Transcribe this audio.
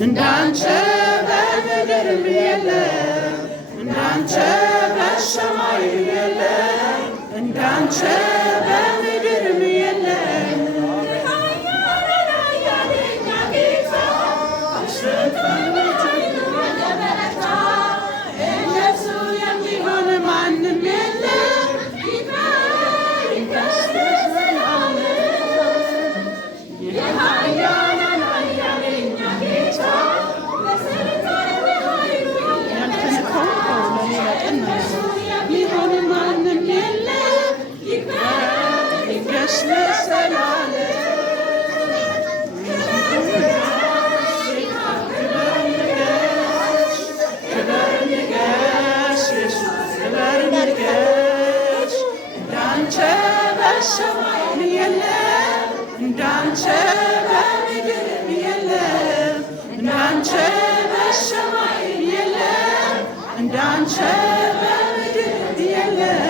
እንዳንተ በምድርም የለም እንዳንተ በሰማይ የለም እንዳንተ በምድርም የለም እነሱ የሚሆን ማንም የለም እንዳንተ በምድርም የለም እንዳንተ በሰማይ የለም እንዳንተ በምድርም የለም